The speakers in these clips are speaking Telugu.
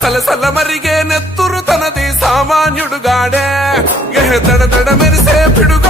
సలసల మరిగే నెత్తురు తనది సామాన్యుడుగాడే. ఎహ దడ దడ మెరిసే పిడుగా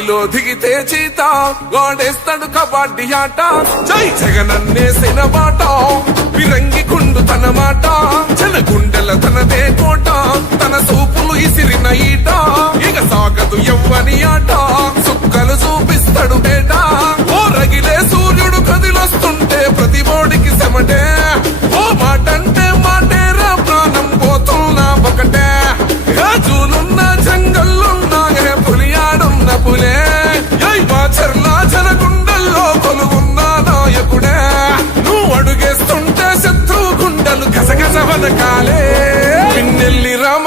ఆ దిగితే చీత. వాడేస్తాడు కబడ్డీ ఆట. జై జగనన్నేసిన మాట విరంగి కుండు తన మాట. జన గుండెల తనదే కోట. తన సూపులు ఇసిరిన ఈట. ఇక సాగదు ఎవ్వని ఆట. సుక్కలు చూపిస్తాడు బేటా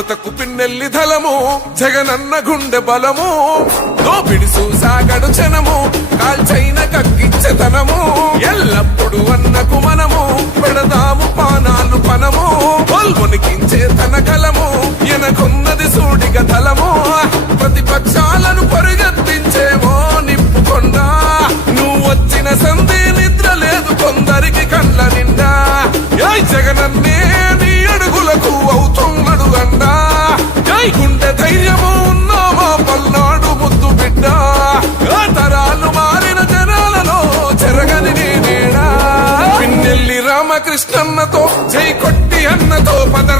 యువతకు పిన్నెల్లి ధలము జగనన్న గుండె బలము దోపిడి సాగడు జనము కాల్చైన కక్కిచ్చతనము ఎల్లప్పుడు అన్నకు మనము పెడదాము పానాలు పనము పొల్మునికించే తన కలము కృష్ణన్నతో జై కొట్టి అన్నతో పదరా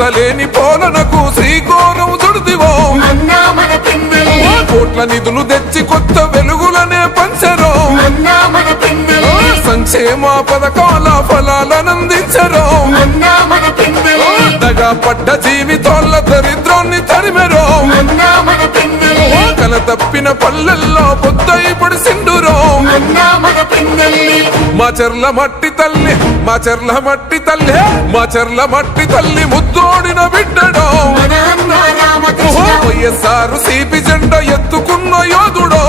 మచ్చలేని పోలనకు శ్రీకోరం చుడిదివో. కోట్ల నిధులు తెచ్చి కొత్త వెలుగులనే పంచరో. సంక్షేమ పథకాల ఫలాలనందించరో. దగా పడ్డ జీవితాల దరిద్రాన్ని తరిమెరో. కల తప్పిన పల్లెల్లో పొద్దై పడిసిండురో మా చెర్ల మట్టి తల్లి మా చెర్ల మట్టి తల్లి మా చెర్ల మట్టి తల్లి ముద్దోడిన బిడ్డడో వైఎస్ఆర్ సిపి జెండ ఎత్తుకున్న యోధుడో.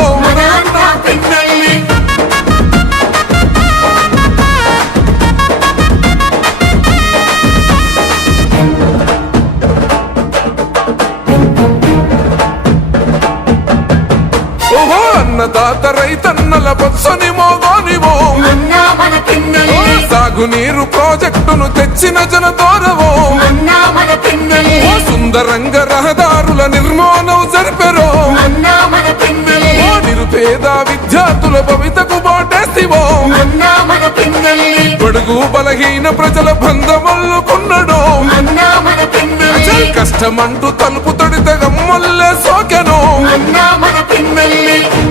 అన్న అన్నదాత రైతన్నల బొత్సని మోగోనివో. అన్న మన సాగునీరు ప్రాజెక్టును తెచ్చిన ఓ సుందరంగ రహదారుల నిర్మాణం జరిపెరో. నిరుపేద విద్యార్థుల భవితకు బాటేసివో. బడుగు బలహీన ప్రజల బంధమల్లుకున్నడో కష్టమంటూ తలుపు తొడితే గమ్మల్లే సోకెను. అన్న మన పిన్నెల్లి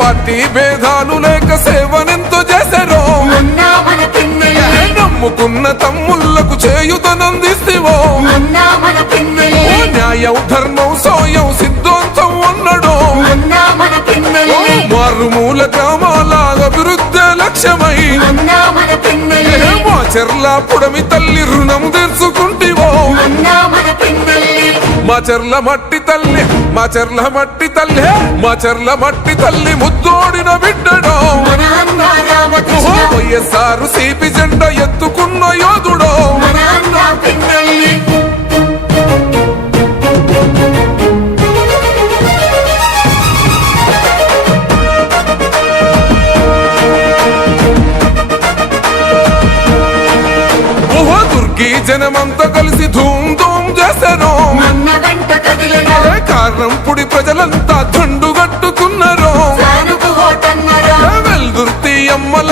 పార్టీ భేదాలు లేక సేవనెంతో చేశారో? నమ్ముకున్న తమ్ముళ్ళకు చేయుతనందిస్తేవో న్యాయం ధర్మం సోయం సిద్ధాంతం అన్నాడు? మారుమూల గ్రామాల అభివృద్ధి లక్ష్యమై? చెర్ల పుడమి తల్లి రుణం తీర్చుకుంటివో. మా చెర్ల మట్టి తల్లి మా చెర్ల మట్టి తల్లి మా చెర్ల మట్టి తల్లి ముద్దోడిన బిడ్డడో. జనమంతా కలిసి ధూమ్ ధూమ్ కదిలిన కారణం? పుడి ప్రజలంతా